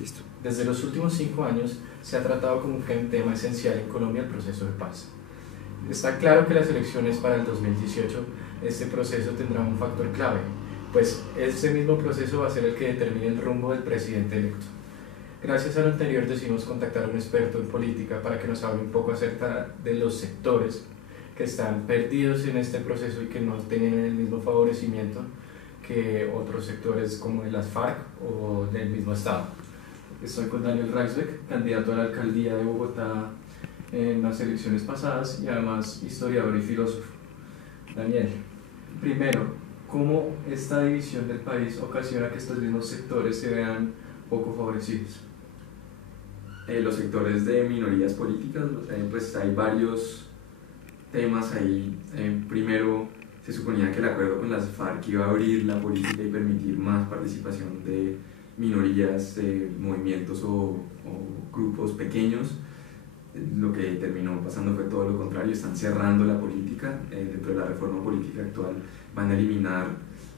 Listo. Desde los últimos 5 años se ha tratado como un tema esencial en Colombia el proceso de paz. Está claro que las elecciones para el 2018, este proceso tendrá un factor clave, pues ese mismo proceso va a ser el que determine el rumbo del presidente electo. Gracias a lo anterior decidimos contactar a un experto en política para que nos hable un poco acerca de los sectores que están perdidos en este proceso y que no tienen el mismo favorecimiento que otros sectores como de las FARC o del mismo Estado. Estoy con Daniel Reisbeck, candidato a la alcaldía de Bogotá en las elecciones pasadas y además historiador y filósofo. Daniel, primero, ¿cómo esta división del país ocasiona que estos mismos sectores se vean poco favorecidos? Los sectores de minorías políticas, pues hay varios temas ahí. Primero, se suponía que el acuerdo con las FARC iba a abrir la política y permitir más participación de minorías, movimientos o grupos pequeños. Lo que terminó pasando fue todo lo contrario, están cerrando la política. Dentro de la reforma política actual van a eliminar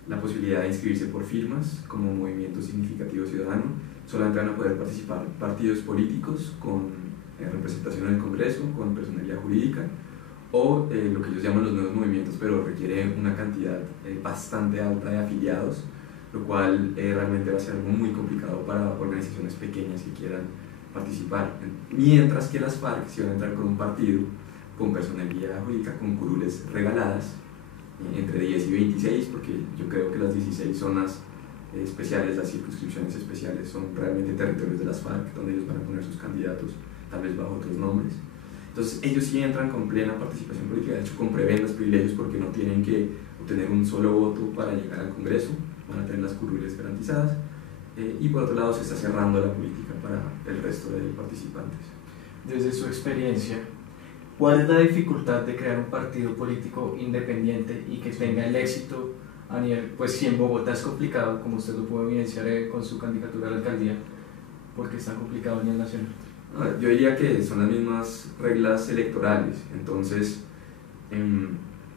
la posibilidad de inscribirse por firmas como movimiento significativo ciudadano. Solamente van a poder participar partidos políticos con representación en el Congreso, con personería jurídica, o lo que ellos llaman los nuevos movimientos, pero requiere una cantidad bastante alta de afiliados, lo cual realmente va a ser algo muy complicado para organizaciones pequeñas que quieran participar. Mientras que las FARC sí van a entrar con un partido, con personería jurídica, con curules regaladas, entre 10 y 26, porque yo creo que las 16 zonas especiales, las circunscripciones especiales, son realmente territorios de las FARC, donde ellos van a poner sus candidatos, tal vez bajo otros nombres. Entonces ellos sí entran con plena participación política, de hecho con prebendas, privilegios, porque no tienen que obtener un solo voto para llegar al Congreso, van a tener las curules garantizadas, y por otro lado se está cerrando la política para el resto de participantes. Desde su experiencia, ¿cuál es la dificultad de crear un partido político independiente y que tenga el éxito a nivel, pues si en Bogotá es complicado, como usted lo pudo evidenciar con su candidatura a la alcaldía, porque es tan complicado a nivel nacional? Yo diría que son las mismas reglas electorales, entonces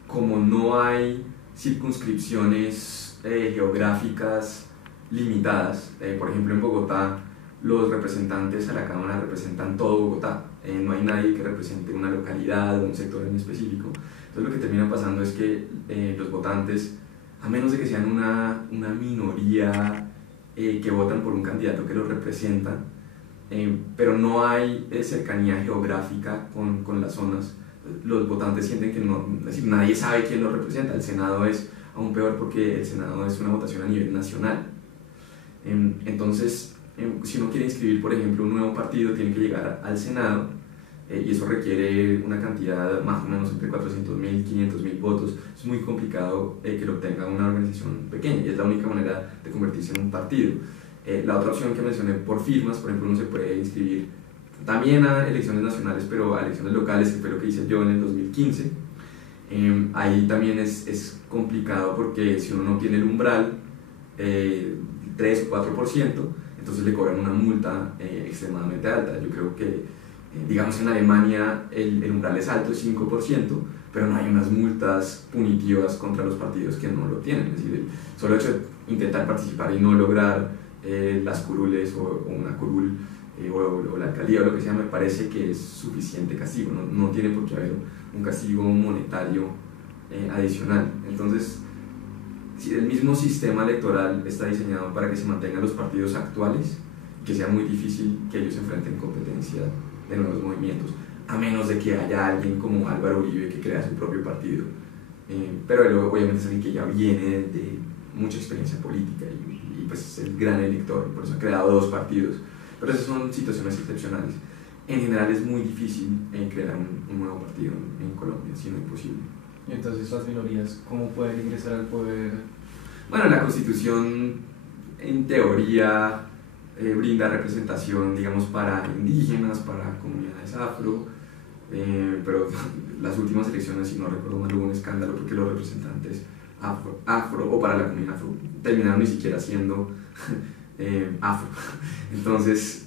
como no hay circunscripciones geográficas limitadas, por ejemplo en Bogotá los representantes a la Cámara representan todo Bogotá, no hay nadie que represente una localidad o un sector en específico. Entonces lo que termina pasando es que los votantes, a menos de que sean una minoría que votan por un candidato que los representa, pero no hay cercanía geográfica con las zonas, los votantes sienten que no, es decir, nadie sabe quién los representa. El Senado es aún peor porque el Senado es una votación a nivel nacional. Entonces, si uno quiere inscribir, por ejemplo, un nuevo partido, tiene que llegar al Senado, y eso requiere una cantidad más o menos entre 400.000 y 500.000 votos. Es muy complicado que lo obtenga una organización pequeña y es la única manera de convertirse en un partido. La otra opción que mencioné por firmas, por ejemplo, uno se puede inscribir también a elecciones nacionales, pero a elecciones locales, que fue lo que hice yo en el 2015. Ahí también es complicado porque si uno no tiene el umbral, 3 o 4%, entonces le cobran una multa extremadamente alta. Yo creo que, digamos, en Alemania el umbral es alto, es 5%, pero no hay unas multas punitivas contra los partidos que no lo tienen. Es decir, el solo hecho de intentar participar y no lograr las curules o una curul o la alcaldía o lo que sea, me parece que es suficiente castigo. No tiene por qué haber un castigo monetario adicional. Entonces, si el mismo sistema electoral está diseñado para que se mantengan los partidos actuales, que sea muy difícil que ellos enfrenten competencia de nuevos movimientos, a menos de que haya alguien como Álvaro Uribe que crea su propio partido, pero él obviamente es alguien que ya viene de mucha experiencia política y pues es el gran elector, por eso ha creado 2 partidos, pero esas son situaciones excepcionales. En general es muy difícil crear un nuevo partido en Colombia, sino imposible. Y entonces las minorías, ¿cómo pueden ingresar al poder? Bueno, la Constitución en teoría brinda representación, digamos, para indígenas, para comunidades afro, pero las últimas elecciones, si no recuerdo mal, hubo un escándalo porque los representantes afro o para la comunidad afro terminaron ni siquiera siendo afro. Entonces,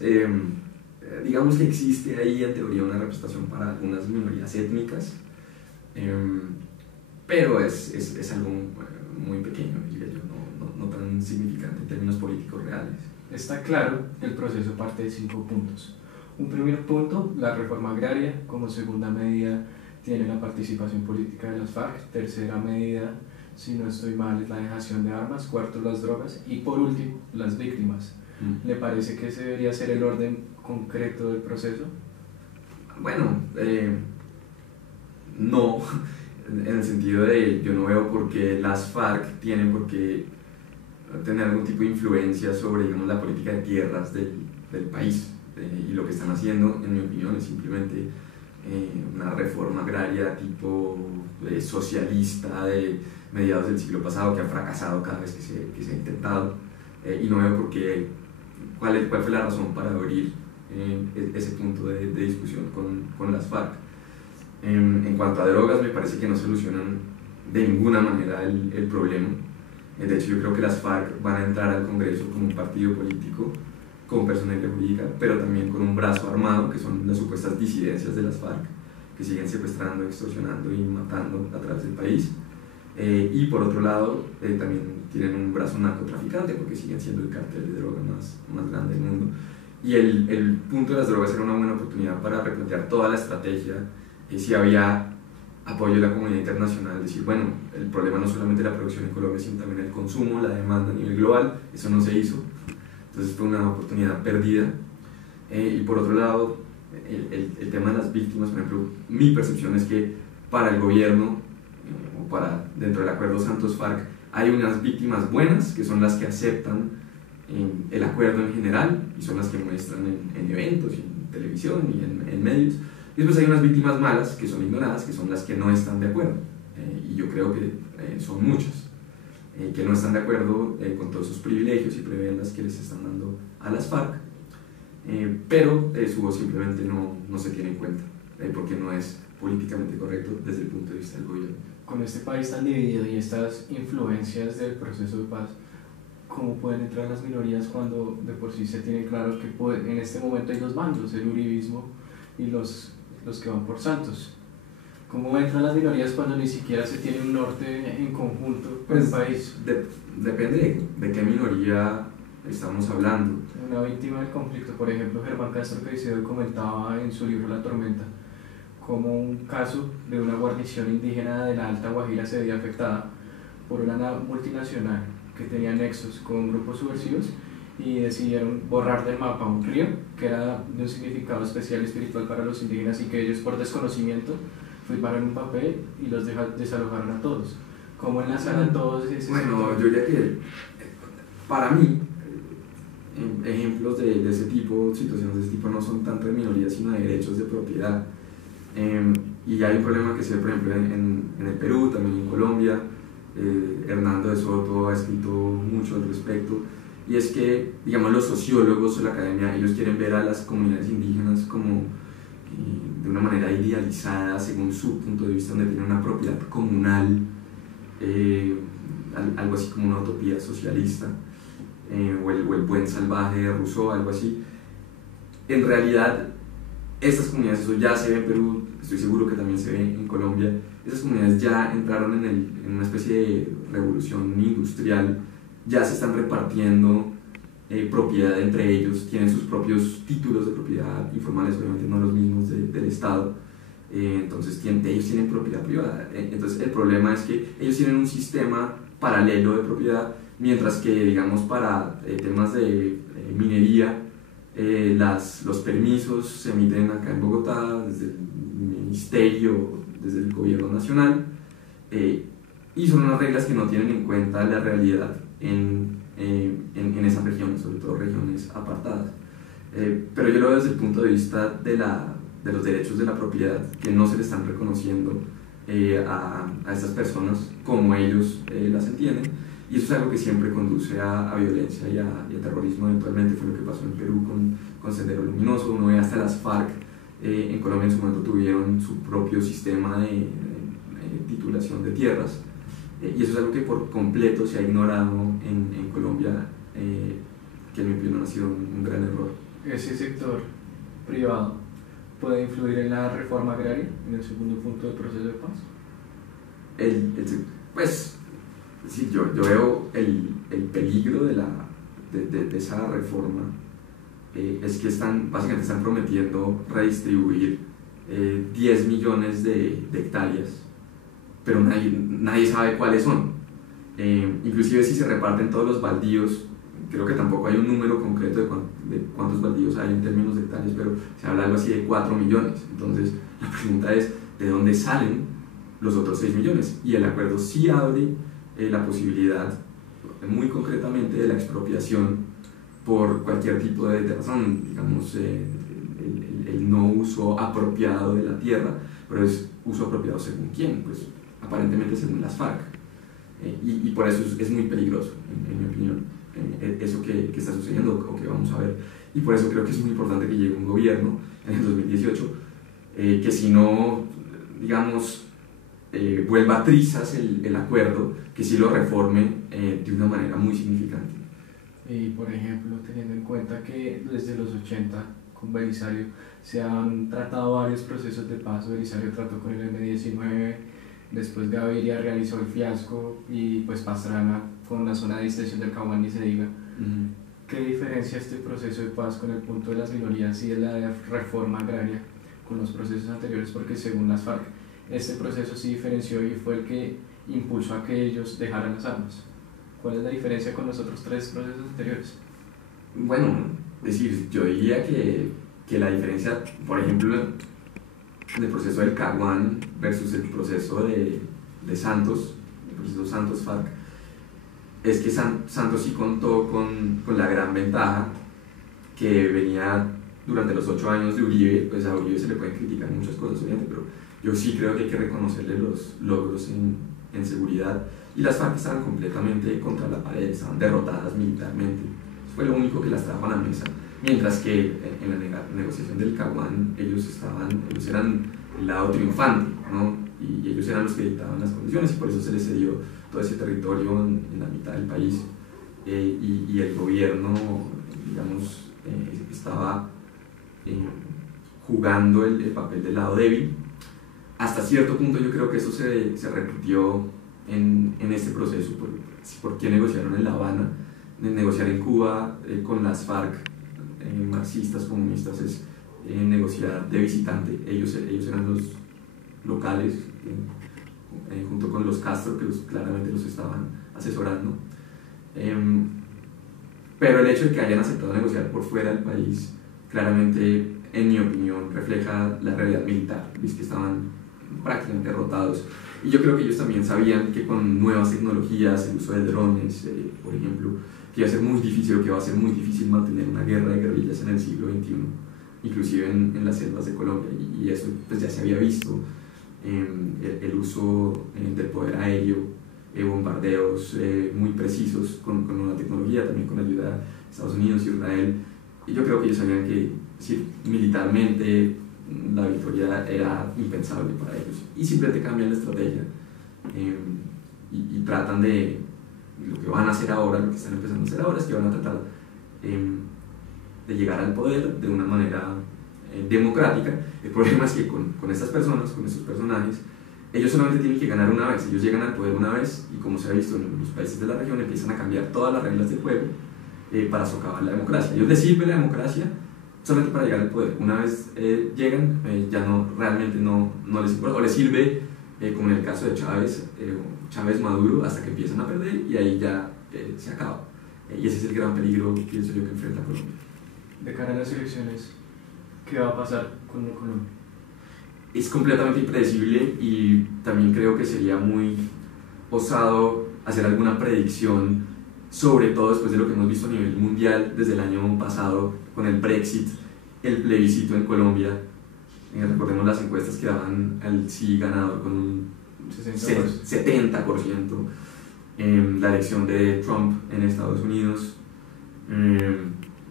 digamos que existe ahí en teoría una representación para algunas minorías étnicas, pero es algo muy pequeño, diría yo, no tan significante en términos políticos reales. Está claro que el proceso parte de 5 puntos. Un primer punto, la reforma agraria. Como segunda medida tiene la participación política de las FARC. Tercera medida, si no estoy mal, es la dejación de armas. Cuarto, las drogas. Y por último, las víctimas. ¿Le parece que ese debería ser el orden concreto del proceso? Bueno, no, en el sentido de yo no veo por qué las FARC tienen por qué tener algún tipo de influencia sobre, digamos, la política de tierras del país. Y lo que están haciendo, en mi opinión, es simplemente una reforma agraria tipo socialista de mediados del siglo pasado, que ha fracasado cada vez que se ha intentado. Y no veo por qué, cuál fue la razón para abrir ese punto de discusión con las FARC. En cuanto a drogas, me parece que no solucionan de ninguna manera el problema. De hecho, yo creo que las FARC van a entrar al Congreso como un partido político, con personalidad jurídica, pero también con un brazo armado, que son las supuestas disidencias de las FARC, que siguen secuestrando, extorsionando y matando a través del país. Y por otro lado, también tienen un brazo narcotraficante, porque siguen siendo el cártel de droga más grande del mundo. Y el punto de las drogas era una buena oportunidad para replantear toda la estrategia, si había apoyo de la comunidad internacional, decir, bueno, el problema no solamente la producción en Colombia, sino también el consumo, la demanda a nivel global. Eso no se hizo, entonces fue una oportunidad perdida. Y por otro lado, el tema de las víctimas, por ejemplo, mi percepción es que para el gobierno, dentro del acuerdo Santos-FARC, hay unas víctimas buenas, que son las que aceptan el acuerdo en general, y son las que muestran en eventos, y en televisión y en medios. Y después hay unas víctimas malas, que son ignoradas, que son las que no están de acuerdo. Y yo creo que son muchas, que no están de acuerdo con todos esos privilegios y prebendas que les están dando a las FARC, pero su voz simplemente no se tiene en cuenta, porque no es políticamente correcto desde el punto de vista del gobierno. Con este país tan dividido y estas influencias del proceso de paz, ¿cómo pueden entrar las minorías cuando de por sí se tiene claro que en este momento hay dos bandos, el uribismo y los que van por Santos? ¿Cómo entran las minorías cuando ni siquiera se tiene un norte en conjunto con el país? Depende de qué minoría estamos hablando. Una víctima del conflicto, por ejemplo, Germán Castro Caicedo comentaba en su libro La Tormenta como un caso de una guarnición indígena de la Alta Guajira se veía afectada por una multinacional que tenía nexos con grupos subversivos y decidieron borrar del mapa un río que era de un significado especial y espiritual para los indígenas y que ellos por desconocimiento firmaron un papel y los desalojaron a todos. ¿Cómo enlazan a todos esos? Bueno, yo diría que para mí ejemplos de ese tipo, situaciones de ese tipo no son tanto de minorías sino de derechos de propiedad. Y hay un problema que se ve, por ejemplo, en el Perú, también en Colombia. Hernando de Soto ha escrito mucho al respecto, y es que, digamos, los sociólogos de la academia, ellos quieren ver a las comunidades indígenas como de una manera idealizada según su punto de vista, donde tienen una propiedad comunal, algo así como una utopía socialista, o el buen salvaje de Rousseau, algo así. En realidad, estas comunidades, eso ya se ve en Perú, estoy seguro que también se ve en Colombia, esas comunidades ya entraron en una especie de revolución industrial, ya se están repartiendo propiedad entre ellos, tienen sus propios títulos de propiedad informales, obviamente no los mismos del Estado, entonces ellos tienen propiedad privada. Entonces el problema es que ellos tienen un sistema paralelo de propiedad, mientras que, digamos, para temas de minería, los permisos se emiten acá en Bogotá desde el ministerio, desde el gobierno nacional, y son unas reglas que no tienen en cuenta la realidad en esas regiones, sobre todo regiones apartadas. Pero yo lo veo desde el punto de vista de los derechos de la propiedad, que no se le están reconociendo a estas personas como ellos las entienden, y eso es algo que siempre conduce a violencia y a terrorismo. Eventualmente fue lo que pasó en Perú con Sendero Luminoso. Uno ve hasta las FARC en Colombia en su momento tuvieron su propio sistema de titulación de tierras, y eso es algo que por completo se ha ignorado en Colombia, que en mi opinión ha sido un gran error. ¿Ese sector privado puede influir en la reforma agraria, en el segundo punto del proceso de paz? Pues sí, yo veo el peligro de de esa reforma es que básicamente están prometiendo redistribuir 10 millones de hectáreas, pero nadie sabe cuáles son. Inclusive si se reparten todos los baldíos, creo que tampoco hay un número concreto de cuántos baldíos hay en términos de hectáreas, pero se habla algo así de 4 millones. Entonces la pregunta es, ¿de dónde salen los otros 6 millones? Y el acuerdo sí abre la posibilidad, muy concretamente, de la expropiación por cualquier tipo de razón, digamos, el no uso apropiado de la tierra, pero es uso apropiado según quién, pues aparentemente según las FARC. Y por eso es muy peligroso, en mi opinión, eso que está sucediendo o que vamos a ver. Y por eso creo que es muy importante que llegue un gobierno en el 2018 que, si no, digamos, vuelva a trizas el acuerdo, que sí lo reforme de una manera muy significante. Y por ejemplo, teniendo en cuenta que desde los 80 con Belisario se han tratado varios procesos de paz. Belisario trató con el M-19, después Gaviria realizó el fiasco y pues Pastrana con la zona de distensión del Caguán, ni se diga. ¿Qué diferencia este proceso de paz con el punto de las minorías y de la reforma agraria con los procesos anteriores? Porque según las FARC, este proceso sí diferenció y fue el que impulsó a que ellos dejaran las armas. ¿Cuál es la diferencia con los otros 3 procesos anteriores? Bueno, es decir, yo diría que la diferencia, por ejemplo, en el proceso del Caguán versus el proceso de Santos, el proceso Santos-FARC, es que Santos sí contó con la gran ventaja que venía durante los 8 años de Uribe. Pues a Uribe se le pueden criticar muchas cosas, obviamente, pero yo sí creo que hay que reconocerle los logros en seguridad. Y las FARC estaban completamente contra la pared, estaban derrotadas militarmente. Eso fue lo único que las trajo a la mesa. Mientras que en la negociación del Caguán ellos eran el lado triunfante, ¿no? Y ellos eran los que dictaban las condiciones, y por eso se les cedió todo ese territorio en la mitad del país. Y el gobierno, digamos, estaba jugando el papel del lado débil. Hasta cierto punto yo creo que eso se repitió en este proceso, por qué negociaron en La Habana. Negociar en Cuba con las FARC, marxistas, comunistas, es negociar de visitante. Ellos eran los locales, junto con los Castro, que claramente los estaban asesorando. Pero el hecho de que hayan aceptado negociar por fuera del país, claramente, en mi opinión, refleja la realidad militar, es que estaban prácticamente derrotados. Y yo creo que ellos también sabían que con nuevas tecnologías, el uso de drones, por ejemplo, que iba a ser muy difícil, o que va a ser muy difícil mantener una guerra de guerrillas en el siglo XXI, inclusive en las selvas de Colombia. Y eso pues ya se había visto, el uso del poder aéreo, bombardeos muy precisos con nueva tecnología, también con ayuda de Estados Unidos y Israel. Y yo creo que ellos sabían que, sí, militarmente la victoria era impensable para ellos, y simplemente cambian la estrategia y tratan de, lo que van a hacer ahora, lo que están empezando a hacer ahora, es que van a tratar de llegar al poder de una manera democrática. El problema es que con estas personas, con estos personajes, ellos solamente tienen que ganar una vez. Ellos llegan al poder una vez, y como se ha visto en los países de la región, empiezan a cambiar todas las reglas del juego para socavar la democracia. A ellos les sirve la democracia solamente para llegar al poder. Una vez llegan, ya realmente no les importa, o les sirve, como en el caso de Chávez Maduro, hasta que empiezan a perder, y ahí ya se acaba. Y ese es el gran peligro, pienso yo, que enfrenta Colombia. De cara a las elecciones, ¿qué va a pasar con Colombia? Es completamente impredecible, y también creo que sería muy osado hacer alguna predicción, sobre todo después de lo que hemos visto a nivel mundial desde el año pasado con el Brexit, el plebiscito en Colombia. Recordemos las encuestas que daban al sí ganador con un 70%, la elección de Trump en Estados Unidos,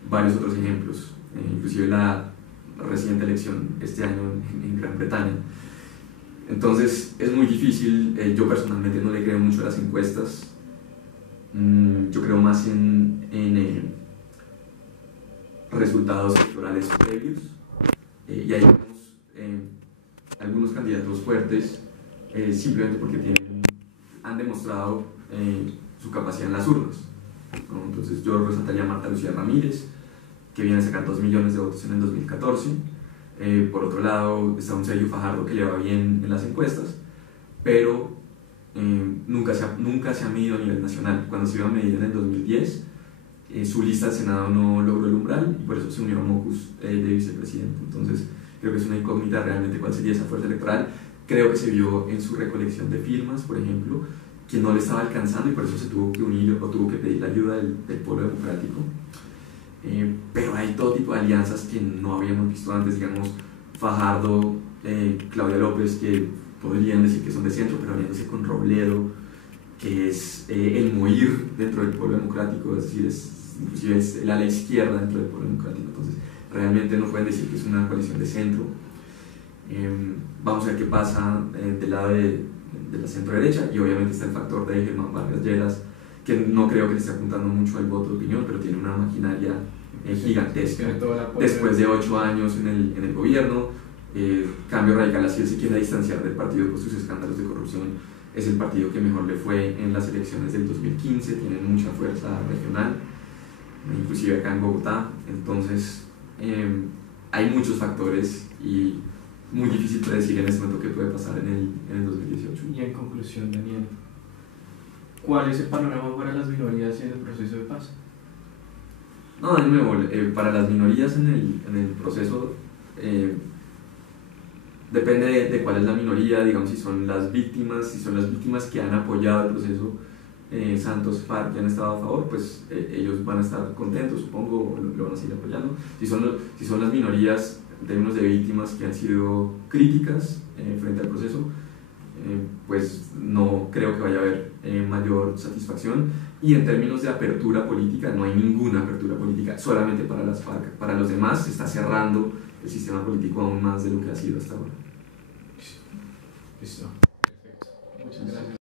varios otros ejemplos, inclusive la reciente elección este año en Gran Bretaña. Entonces es muy difícil. Yo personalmente no le creo mucho a las encuestas. Yo creo más en resultados electorales previos, y hay algunos candidatos fuertes, simplemente porque han demostrado su capacidad en las urnas. ¿no? Entonces yo resaltaría a Marta Lucía Ramírez, que viene a sacar 2 millones de votos en el 2014. Por otro lado está un Sergio Fajardo que le va bien en las encuestas, pero nunca se ha medido a nivel nacional. Cuando se iba a medir en el 2010, su lista al Senado no logró el umbral y por eso se unió a Mocus de vicepresidente. Entonces creo que es una incógnita realmente cuál sería esa fuerza electoral. Creo que se vio en su recolección de firmas, por ejemplo, que no le estaba alcanzando y por eso se tuvo que unir o tuvo que pedir la ayuda del Polo Democrático. Pero hay todo tipo de alianzas que no habíamos visto antes, digamos Fajardo, Claudia López, que podrían decir que son de centro, pero aliándose con Robledo, que es el MOIR dentro del Polo Democrático, es decir, inclusive es el ala izquierda dentro del Polo Democrático. Entonces realmente no pueden decir que es una coalición de centro. Vamos a ver qué pasa del lado de la centro derecha, y obviamente está el factor de Germán Vargas Lleras, que no creo que le esté apuntando mucho al voto de opinión, pero tiene una maquinaria gigantesca. Después de 8 años en el gobierno, Cambio Radical, así él se quiere distanciar del partido por sus escándalos de corrupción, es el partido que mejor le fue en las elecciones del 2015, tiene mucha fuerza regional, inclusive acá en Bogotá. Entonces hay muchos factores y muy difícil predecir en este momento qué puede pasar en el 2018. Y en conclusión, Daniel, ¿cuál es el panorama para las minorías en el proceso de paz? No, de nuevo, para las minorías en el proceso depende de cuál es la minoría, digamos, si son las víctimas que han apoyado el proceso, Santos, FARC, que han estado a favor, pues ellos van a estar contentos, supongo, lo van a seguir apoyando. Si son las minorías en términos de víctimas que han sido críticas frente al proceso, pues no creo que vaya a haber mayor satisfacción. Y en términos de apertura política, no hay ninguna apertura política, solamente para las FARC. Para los demás se está cerrando el sistema político aún más de lo que ha sido hasta ahora. Listo.